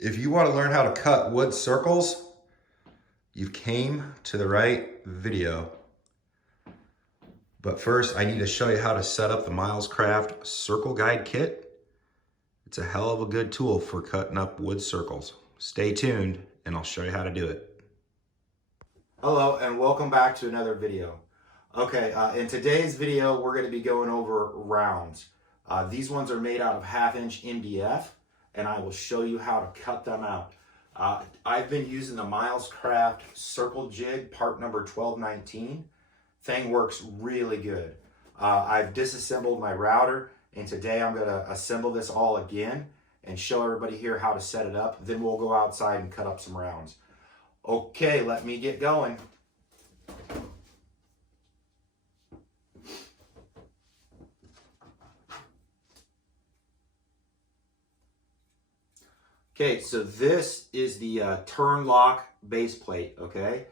If you want to learn how to cut wood circles, you came to the right video. But first, I need to show you how to set up the Milescraft Circle Guide Kit. It's a hell of a good tool for cutting up wood circles. Stay tuned, and I'll show you how to do it. Hello, and welcome back to another video. Okay, in today's video, we're going to be going over rounds. These ones are made out of 1/2" MDF, and I will show you how to cut them out. I've been using the Milescraft Circle Jig, part number 1219. Thing works really good. I've disassembled my router, and today I'm going to assemble this all again and show everybody here how to set it up. Then we'll go outside and cut up some rounds. Okay, let me get going. Okay, so this is the turn lock base plate, okay?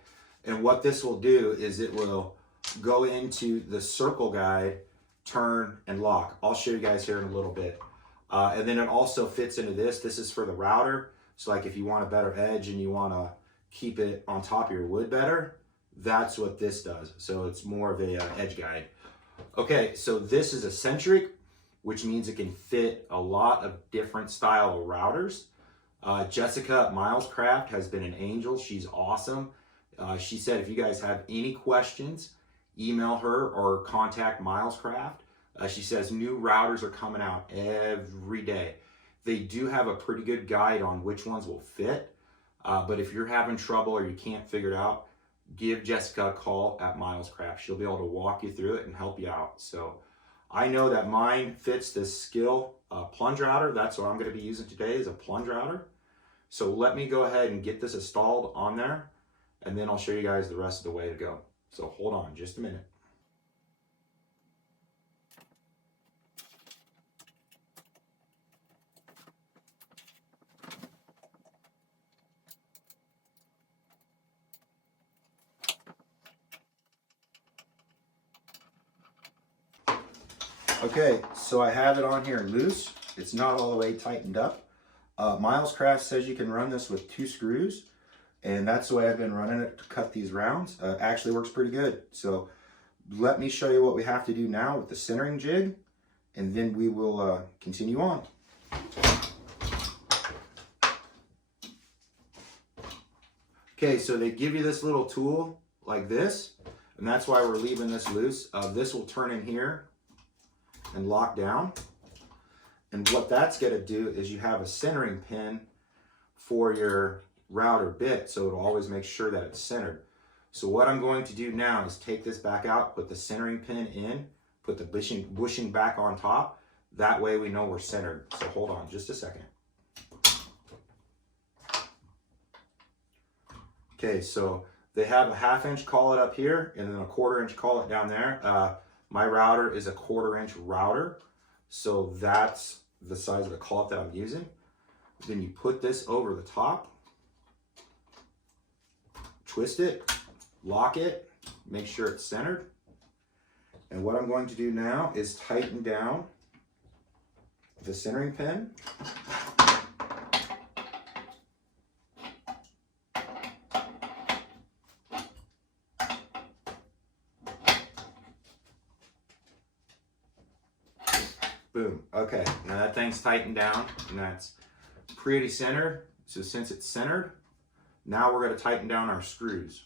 And what this will do is it will go into the circle guide, turn, and lock. I'll show you guys here in a little bit. And then it also fits into this. This is for the router. So like if you want a better edge and you want to keep it on top of your wood better, that's what this does. So it's more of a edge guide. Okay, so this is eccentric, which means it can fit a lot of different style of routers. Jessica at Milescraft has been an angel. She's awesome. She said if you guys have any questions, email her or contact Milescraft. She says new routers are coming out every day. They do have a pretty good guide on which ones will fit. But if you're having trouble or you can't figure it out, give Jessica a call at Milescraft. She'll be able to walk you through it and help you out. So I know that mine fits this Skill plunge router. That's what I'm going to be using today, is a plunge router. So let me go ahead and get this installed on there, and then I'll show you guys the rest of the way to go. So hold on just a minute. Okay, so I have it on here loose. It's not all the way tightened up. Milescraft says you can run this with 2 screws, and that's the way I've been running it to cut these rounds. Actually works pretty good. So let me show you what we have to do now with the centering jig, and then we will continue on. Okay, so they give you this little tool like this, and that's why we're leaving this loose. This will turn in here and lock down. And what that's going to do is you have a centering pin for your router bit, so it'll always make sure that it's centered. So what I'm going to do now is take this back out, put the centering pin in, put the bushing back on top. That way we know we're centered. So hold on just a second. Okay, so they have a 1/2" collet up here and then a 1/4" collet down there. My router is a 1/4" router, so that's the size of the collet that I'm using. Then you put this over the top, twist it, lock it, make sure it's centered. And what I'm going to do now is tighten down the centering pin. Boom. Okay, now that thing's tightened down, and that's pretty centered. So since it's centered, now we're going to tighten down our screws.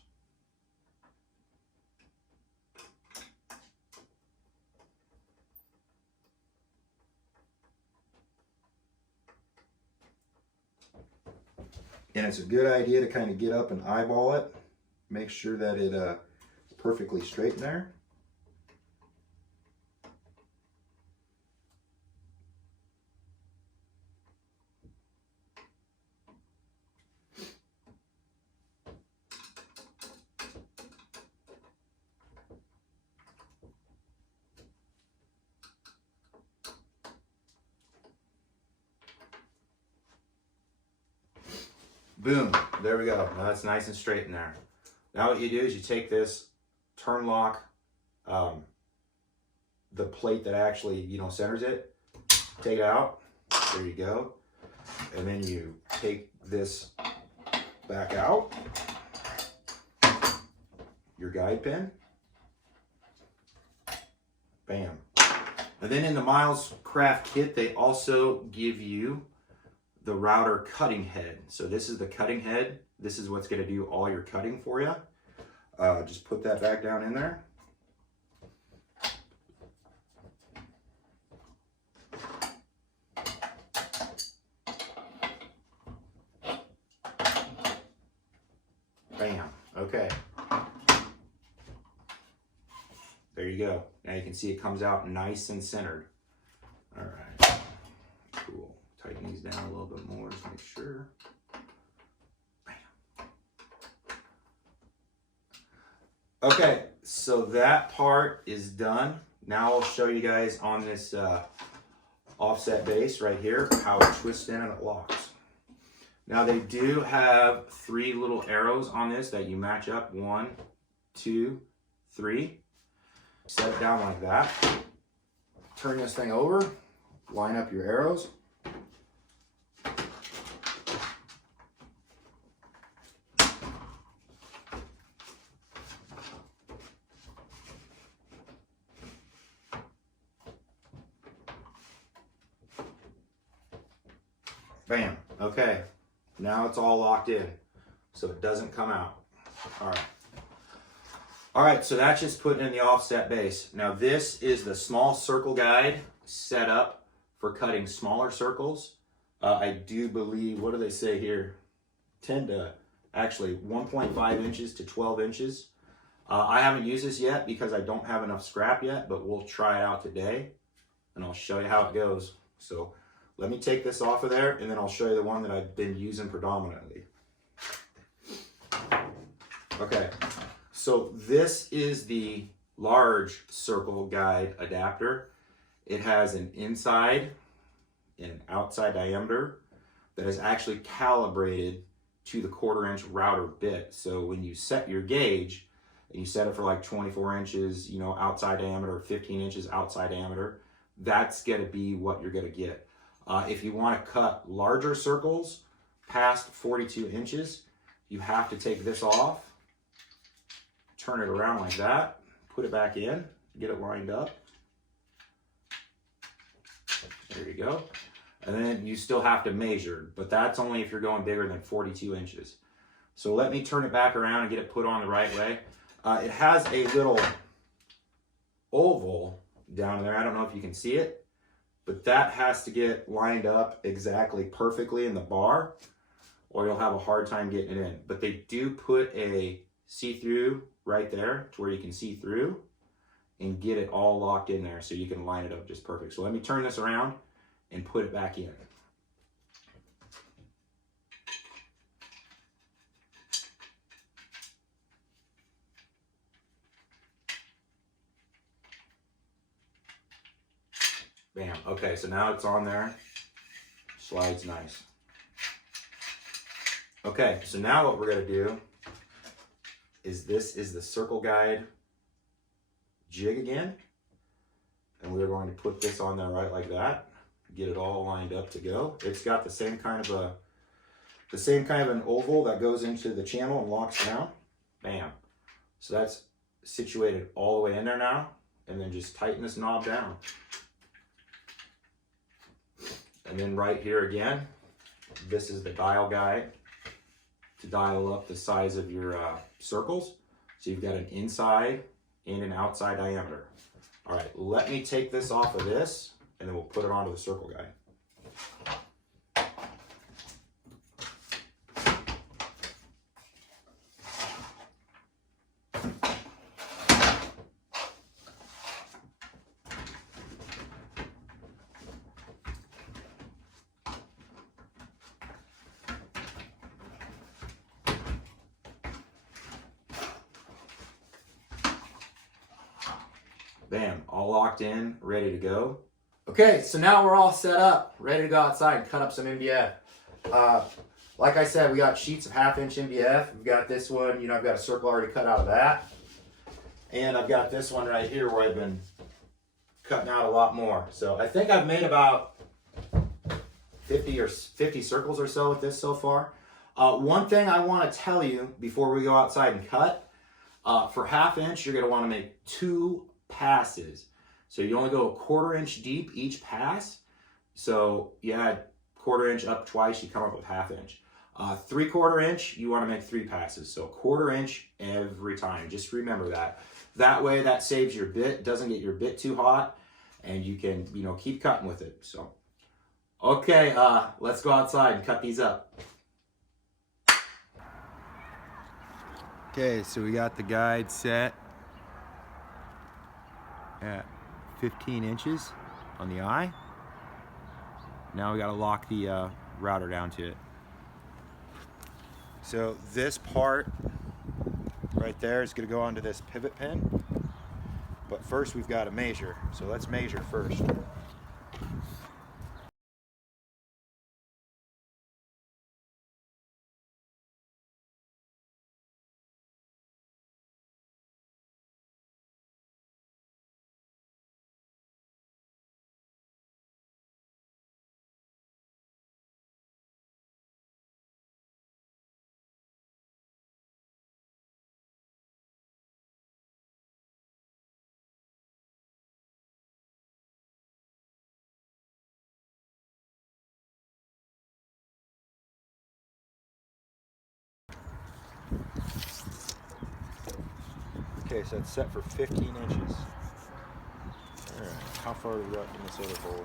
And it's a good idea to kind of get up and eyeball it. Make sure that it's perfectly straight in there. Boom, there we go. Now that's nice and straight in there. Now what you do is you take this turn lock, the plate that actually, centers it, take it out, there you go. And then you take this back out. Your guide pin. Bam. And then in the Milescraft kit, they also give you the router cutting head. So this is the cutting head. This is what's going to do all your cutting for you. Just put that back down in there. Bam. Okay. There you go. Now you can see it comes out nice and centered. All right. Cool. Tighten these down a little bit more just to make sure. Bam. Okay, so that part is done. Now I'll show you guys on this offset base right here how it twists in and it locks. Now they do have 3 little arrows on this that you match up. 1, 2, 3. Set it down like that. Turn this thing over. Line up your arrows. Bam. Okay. Now it's all locked in, so it doesn't come out. All right. All right, so that's just putting in the offset base. Now this is the small circle guide set up for cutting smaller circles. I do believe, what do they say here? 1.5 inches to 12 inches. I haven't used this yet because I don't have enough scrap yet, but we'll try it out today and I'll show you how it goes. So let me take this off of there and then I'll show you the one that I've been using predominantly. Okay, so this is the large circle guide adapter. It has an inside and an outside diameter that is actually calibrated to the 1/4 inch router bit. So when you set your gauge, and you set it for like 24 inches, you know, outside diameter, 15 inches outside diameter, that's gonna be what you're gonna get. If you want to cut larger circles past 42 inches, you have to take this off, turn it around like that, put it back in, get it lined up. There you go. And then you still have to measure, but that's only if you're going bigger than 42 inches. So let me turn it back around and get it put on the right way. It has a little oval down there. I don't know if you can see it, but that has to get lined up exactly perfectly in the bar or you'll have a hard time getting it in. But they do put a see-through right there to where you can see through and get it all locked in there so you can line it up just perfect. So let me turn this around and put it back in. Bam. Okay, so now it's on there. Slides nice. Okay, so now what we're going to do is this is the circle guide jig again. And we're going to put this on there right like that. Get it all lined up to go. It's got the same kind of an oval that goes into the channel and locks down. Bam. So that's situated all the way in there now. And then just tighten this knob down. And then right here again, this is the dial guide to dial up the size of your circles. So you've got an inside and an outside diameter. All right, let me take this off of this and then we'll put it onto the circle guide. Bam, all locked in, ready to go. Okay, so now we're all set up, ready to go outside and cut up some MDF. Like I said, we got sheets of 1/2 inch MDF. We've got this one, you know, I've got a circle already cut out of that. And I've got this one right here where I've been cutting out a lot more. So I think I've made about 50 circles or so with this so far. One thing I want to tell you before we go outside and cut, for 1/2 inch, you're going to want to make 2 passes. So you only go 1/4 inch deep each pass. So you add 1/4 inch up twice, you come up with 1/2 inch. 3/4 inch, you want to make 3 passes. So 1/4 inch every time. Just remember that. That way that saves your bit, doesn't get your bit too hot, and you can, you know, keep cutting with it. So, okay, let's go outside and cut these up. Okay, so we got the guide set at 15 inches on the eye. Now we got to lock the router down to it. So this part right there is going to go onto this pivot pin. But first we've got to measure. So let's measure first. Okay, so it's set for 15 inches. Alright, how far do we got from this other hole?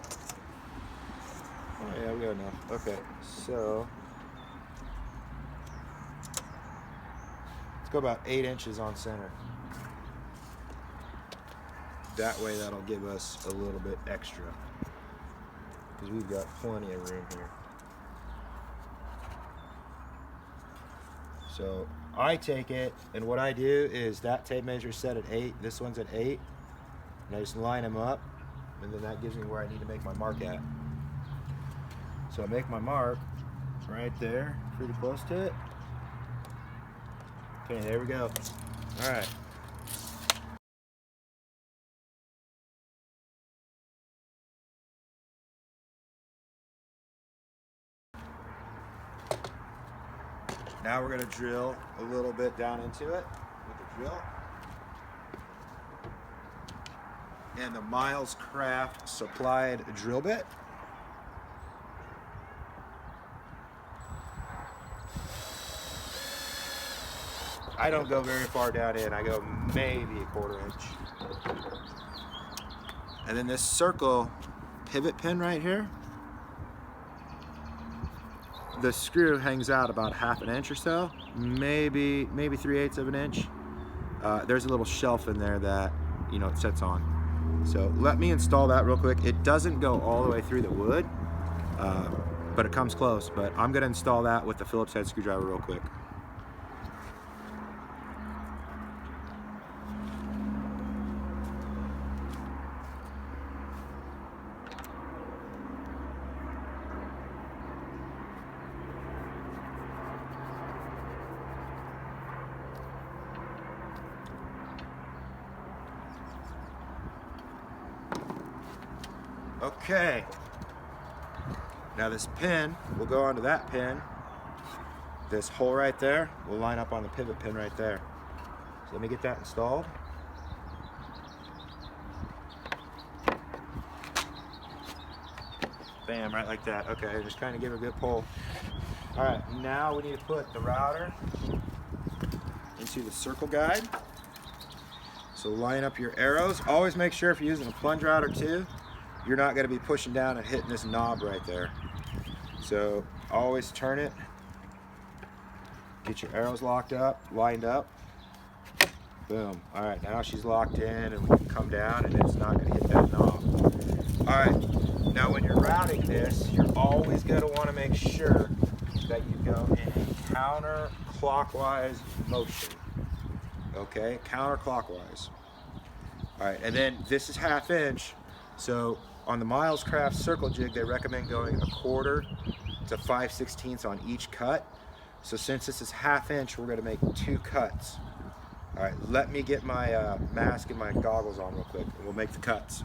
Oh yeah, we got enough. Okay, so let's go about 8 inches on center. That way that'll give us a little bit extra, because we've got plenty of room here. So I take it, and what I do is that tape measure set at 8, this one's at 8, and I just line them up, and then that gives me where I need to make my mark at. So I make my mark right there, pretty close to it. Okay, there we go. All right. Now we're going to drill a little bit down into it with the drill. And the Milescraft supplied drill bit. I don't go very far down in, I go maybe 1/4 inch. And then this circle pivot pin right here, the screw hangs out about 1/2 inch or so, maybe 3/8 of an inch. There's a little shelf in there that, you know, it sits on. So let me install that real quick. It doesn't go all the way through the wood, but it comes close. But I'm gonna install that with the Phillips head screwdriver real quick. Okay, now this pin will go onto that pin. This hole right there will line up on the pivot pin right there. So let me get that installed. Bam, right like that. Okay, just kind of give it a good pull. All right, now we need to put the router into the circle guide. So line up your arrows. Always make sure if you're using a plunge router too, you're not going to be pushing down and hitting this knob right there. So always turn it. Get your arrows locked up, lined up. Boom. All right, now she's locked in and we can come down and it's not going to hit that knob. All right, now when you're routing this, you're always going to want to make sure that you go in a counterclockwise motion. Okay, counterclockwise. All right, and then this is 1/2 inch. So on the Milescraft circle jig, they recommend going 1/4 to 5/16 on each cut. So since this is 1/2 inch, we're gonna make 2 cuts. All right, let me get my mask and my goggles on real quick, and we'll make the cuts.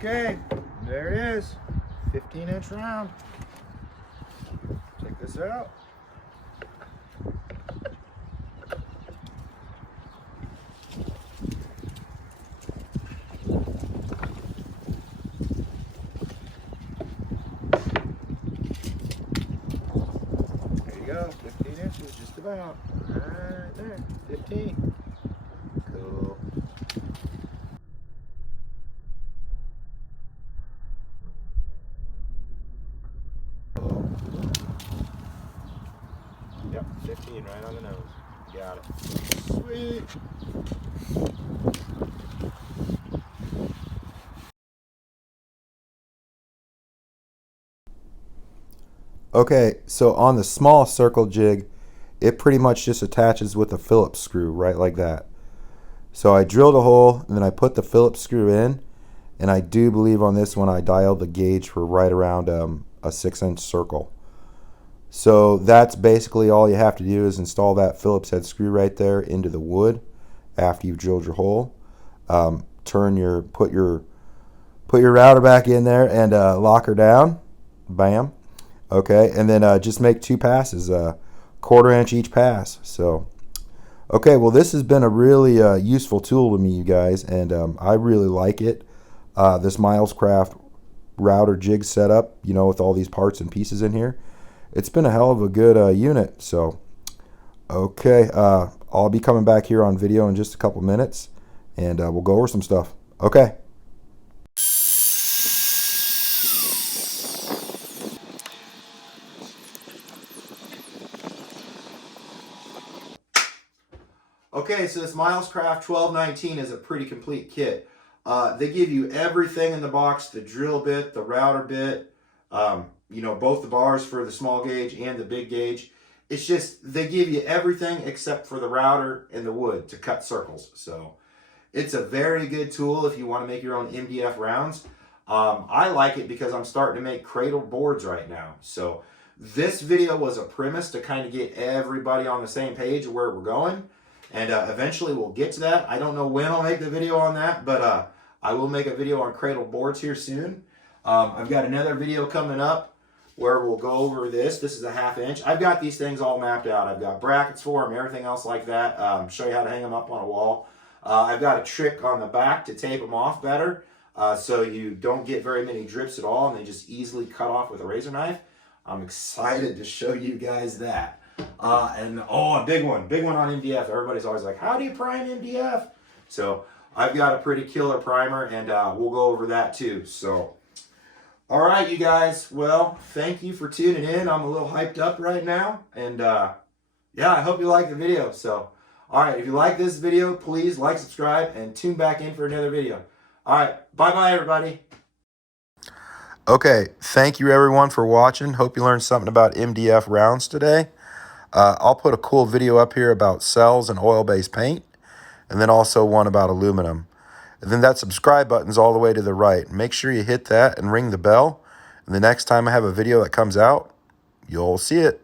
Okay, there it is. 15-inch round. Check this out. There you go, 15 inches, just about. Right there, 15. Cool. Yep, 15 right on the nose. Got it. Sweet. Okay, so on the small circle jig, it pretty much just attaches with a Phillips screw, right like that. So I drilled a hole, and then I put the Phillips screw in, and I do believe on this one I dialed the gauge for right around a 6-inch circle. So that's basically all you have to do is install that Phillips head screw right there into the wood after you've drilled your hole. Put your router back in there and lock her down. Bam. Okay, and then just make 2 passes, 1/4 inch each pass. So, okay, well this has been a really useful tool to me, you guys, and I really like it. This Milescraft router jig setup, you know, with all these parts and pieces in here. It's been a hell of a good unit. So, okay, I'll be coming back here on video in just a couple minutes, and we'll go over some stuff. Okay. Okay, so this Milescraft 1219 is a pretty complete kit. They give you everything in the box: the drill bit, the router bit, you know, both the bars for the small gauge and the big gauge. It's just, they give you everything except for the router and the wood to cut circles. So it's a very good tool if you want to make your own MDF rounds. I like it because I'm starting to make cradle boards right now. So this video was a premise to kind of get everybody on the same page of where we're going. And eventually we'll get to that. I don't know when I'll make the video on that, but I will make a video on cradle boards here soon. I've got another video coming up where we'll go over this. This is a 1/2 inch. I've got these things all mapped out. I've got brackets for them, everything else like that. Show you how to hang them up on a wall. I've got a trick on the back to tape them off better, so you don't get very many drips at all, and they just easily cut off with a razor knife. I'm excited to show you guys that. And a big one on MDF. Everybody's always like, how do you prime MDF? So I've got a pretty killer primer, and we'll go over that too. So, all right, you guys. Well, thank you for tuning in. I'm a little hyped up right now, and yeah, I hope you like the video. So, all right, if you like this video, please like, subscribe, and tune back in for another video. All right, bye-bye, everybody. Okay, thank you everyone for watching. Hope you learned something about MDF rounds today. I'll put a cool video up here about cells and oil-based paint, and then also one about aluminum. And then that subscribe button's all the way to the right. Make sure you hit that and ring the bell. And the next time I have a video that comes out, you'll see it.